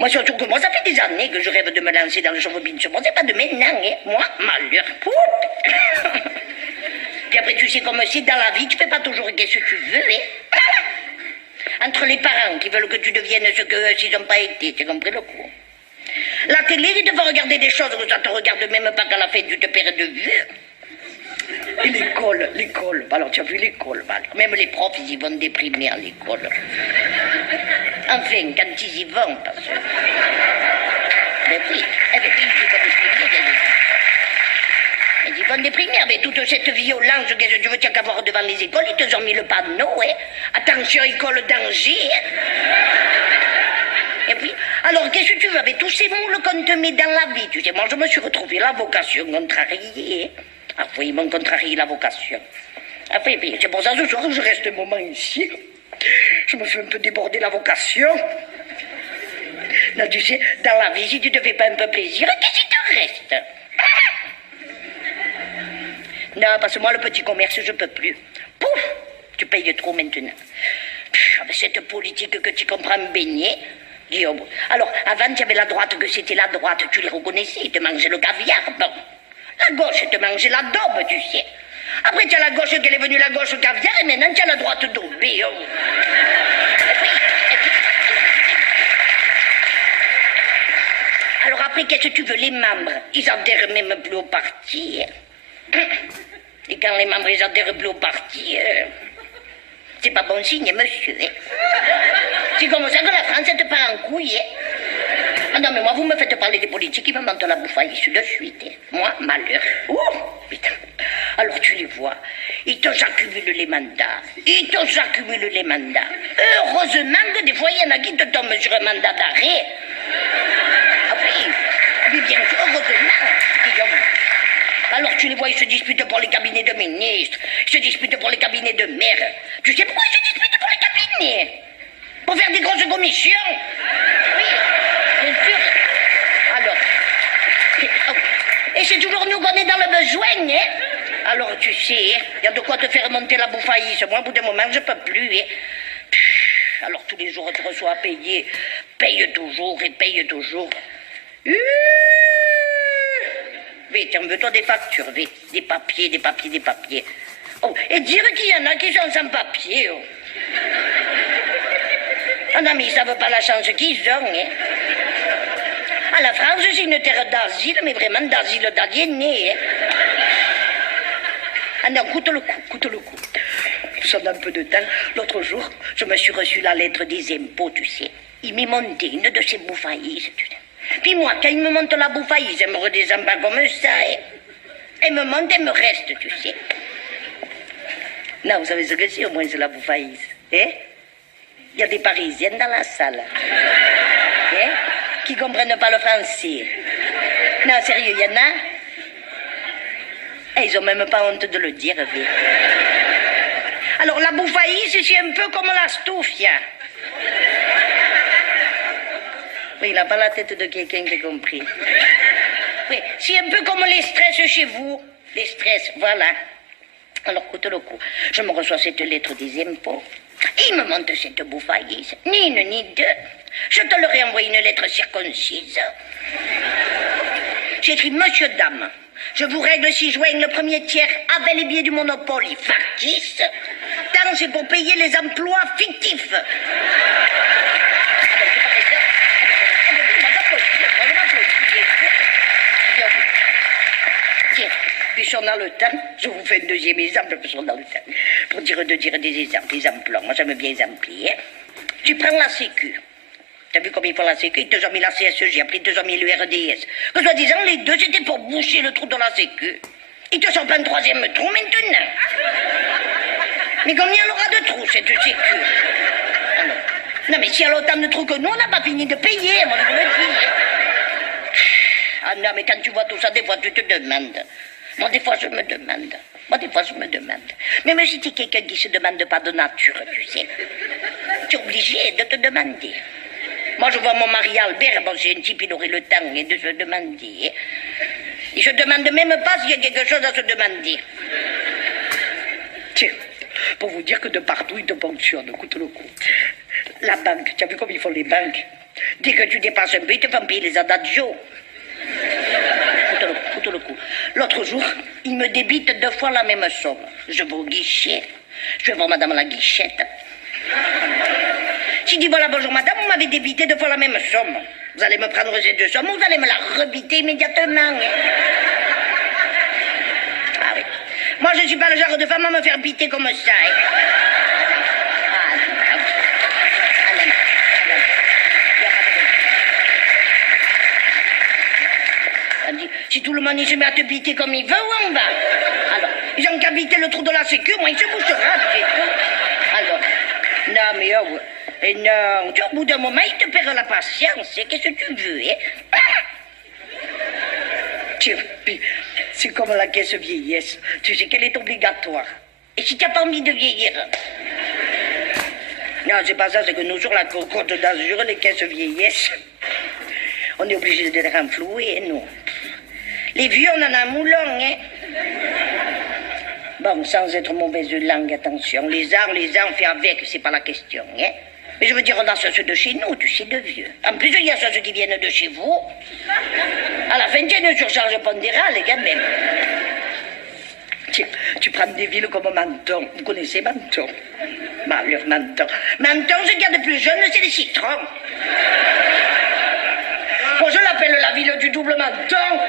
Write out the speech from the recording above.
Moi, surtout que moi, ça fait des années que je rêve de me lancer dans le chauve-binge. Moi, c'est pas de maintenant, hein. Moi, malheur. Puis après, tu sais comme c'est dans la vie, tu fais pas toujours qu'est-ce que tu veux, hein. Entre les parents qui veulent que tu deviennes ce qu'eux, s'ils n'ont pas été, tu as compris le coup? La télé, ils te font regarder des choses que ça te regarde même pas qu'à la fin, tu te perds de vue. Et l'école, alors tu as vu l'école, même les profs, ils y vont déprimer à l'école. Enfin, quand ils y vont, parce que... Mais oui, ils vont déprimer avec toute cette violence, qu'est-ce que tu veux, tu as qu'à voir devant les écoles, ils te ont mis le panneau, hein. Attention, école danger, hein. Et puis, alors, qu'est-ce que tu veux, avec tous ces moules qu'on te met dans la vie, tu sais, moi, je me suis retrouvé la vocation contrariée, hein. Ah oui, ils m'ont contrarié la vocation. Ah oui, c'est pour ça ce soir que je reste un moment ici. Je me fais un peu déborder la vocation. Non, tu sais, dans la vie, si tu te fais pas un peu plaisir, qu'est-ce qui te reste? Non, parce que moi, le petit commerce, je peux plus. Pouf, tu payes trop maintenant. Avec cette politique que tu comprends baigner, Guillaume. Alors, avant, tu avais la droite, que c'était la droite, tu les reconnaissais, ils te mangeaient le caviar, bon. La gauche te mangeait la daube, tu sais. Après, tu as la gauche qui est venue la gauche caviar, et maintenant, tu as la droite daubée. Oh. Alors après, qu'est-ce que tu veux, les membres, ils adhèrent même plus au parti. Et quand les membres, ils adhèrent plus au parti, c'est pas bon signe, monsieur. C'est comme ça que la France, elle te part en couille. Ah non, mais moi, vous me faites parler des politiques, ils me mentent la bouffaïsse de suite. Moi, malheur. Oh, putain. Alors, tu les vois, ils te accumulent les mandats. Heureusement que des fois, il y en a qui te tombent sur un mandat d'arrêt. Ah oui, bien sûr, heureusement. Alors, tu les vois, ils se disputent pour les cabinets de ministres, ils se disputent pour les cabinets de maires. Tu sais pourquoi ils se disputent pour les cabinets? Pour faire des grosses commissions. Oui. Bien sûr. Alors, et c'est toujours nous qu'on est dans le besoin, hein. Alors, tu sais, il y a de quoi te faire monter la bouffaïsse. Moi, au bout d'un moment, je peux plus, hein. Alors, tous les jours, tu reçois à payer. Paye toujours et paye toujours. Vite, on veut toi des factures, vite. Des papiers. Oh, et dire qu'il y en a qui sont sans papier, oh. Ah non, mais ils savent pas la chance qu'ils ont, hein. Ah, la France, c'est une terre d'asile, mais vraiment d'asile d'aliénés, hein. Ah non, coûte le coup. Ça donne un peu de temps. L'autre jour, je me suis reçu la lettre des impôts, tu sais. Il m'est monté une de ces bouffaïses, tu sais. Puis moi, quand il me monte la bouffaïse, elle me redescend pas comme ça, hein. Elle me monte, elle me reste, tu sais. Non, vous savez ce que c'est, au moins, c'est la bouffaïse, hein. Il y a des Parisiennes dans la salle, hein, qui comprennent pas le français. Non, sérieux, il y en a. Et ils ont même pas honte de le dire, mais... Alors, la bouffaïse, c'est un peu comme la stoufia. Oui, il n'a pas la tête de quelqu'un qui a compris. Oui, c'est un peu comme les stress chez vous. Les stress, voilà. Alors, coûte le coup. Je me reçois cette lettre des impôts. Il me montre cette bouffaïse. Ni une, ni deux. Je te leur ai envoyé une lettre circoncise. J'ai écrit, monsieur, dame, je vous règle si juin le premier tiers avec les billets du Monopoly factice. Tant c'est pour payer les emplois fictifs. Puisqu'on a le temps, je vous fais un deuxième exemple, puisqu'on a le temps, pour dire des exemples, des emplois. Moi, j'aime bien les emplois. Tu prends la Sécu. T'as vu comme ils font la Sécu? Ils te ont mis la CSG, après ils te ont mis le RDS. Que soi-disant, les deux, c'était pour boucher le trou de la Sécu. Ils te sont pas un troisième trou maintenant. Mais combien il y aura de trous, cette Sécu? Alors, non, mais s'il y a autant de trous que nous, on n'a pas fini de payer, moi, je vous le dis. Ah non, mais quand tu vois tout ça, des fois, tu te demandes. Moi, des fois, je me demande. Même si t'es quelqu'un qui se demande pas de nature, tu sais. Tu es obligé de te demander. Moi, je vois mon mari Albert, bon, c'est un type, il aurait le temps de se demander. Et je demande même pas s'il y a quelque chose à se demander. Tiens, pour vous dire que de partout, ils te ponctionnent, écoute le coup. La banque, tu as vu comme ils font les banques? Dès que tu dépasses un peu, ils te font payer les adagio. Foute le coup. L'autre jour, il me débite 2 fois la même somme. Je vais au guichet. Je vais voir madame la guichette. J'ai dit, voilà, bonjour madame, vous m'avez débité 2 fois la même somme. Vous allez me prendre ces 2 sommes, vous allez me la rebiter immédiatement. Ah oui. Moi, je ne suis pas le genre de femme à me faire biter comme ça. Si tout le monde se met à te biter comme il veut, où on va? Alors, ils ont qu'à biter le trou de la sécu, moi, il se bouchera, c'est tout. Alors, non, mais oh, et non, tu, au bout d'un moment, il te perd la patience, hein. Qu'est-ce que tu veux, hein? Tiens, c'est comme la caisse vieillesse, tu sais qu'elle est obligatoire. Et si tu n'as pas envie de vieillir? Non, c'est pas ça, c'est que nous, sur la Côte d'Azur, les caisses vieillesse, on est obligé de les renflouer, nous. Les vieux, on en a un moulon, hein. Bon, sans être mauvaise langue, attention. Les ans, fait avec, c'est pas la question, hein. Mais je veux dire, on a ceux de chez nous, tu sais, de vieux. En plus, il y a ceux qui viennent de chez vous. À la fin, il y a une surcharge pondérale, quand même. Tiens, tu prends des villes comme Menton. Vous connaissez Menton? Malheur, Menton. Menton, ce qu'il y a de plus jeune, c'est les citrons. Moi, je l'appelle la ville du double Menton.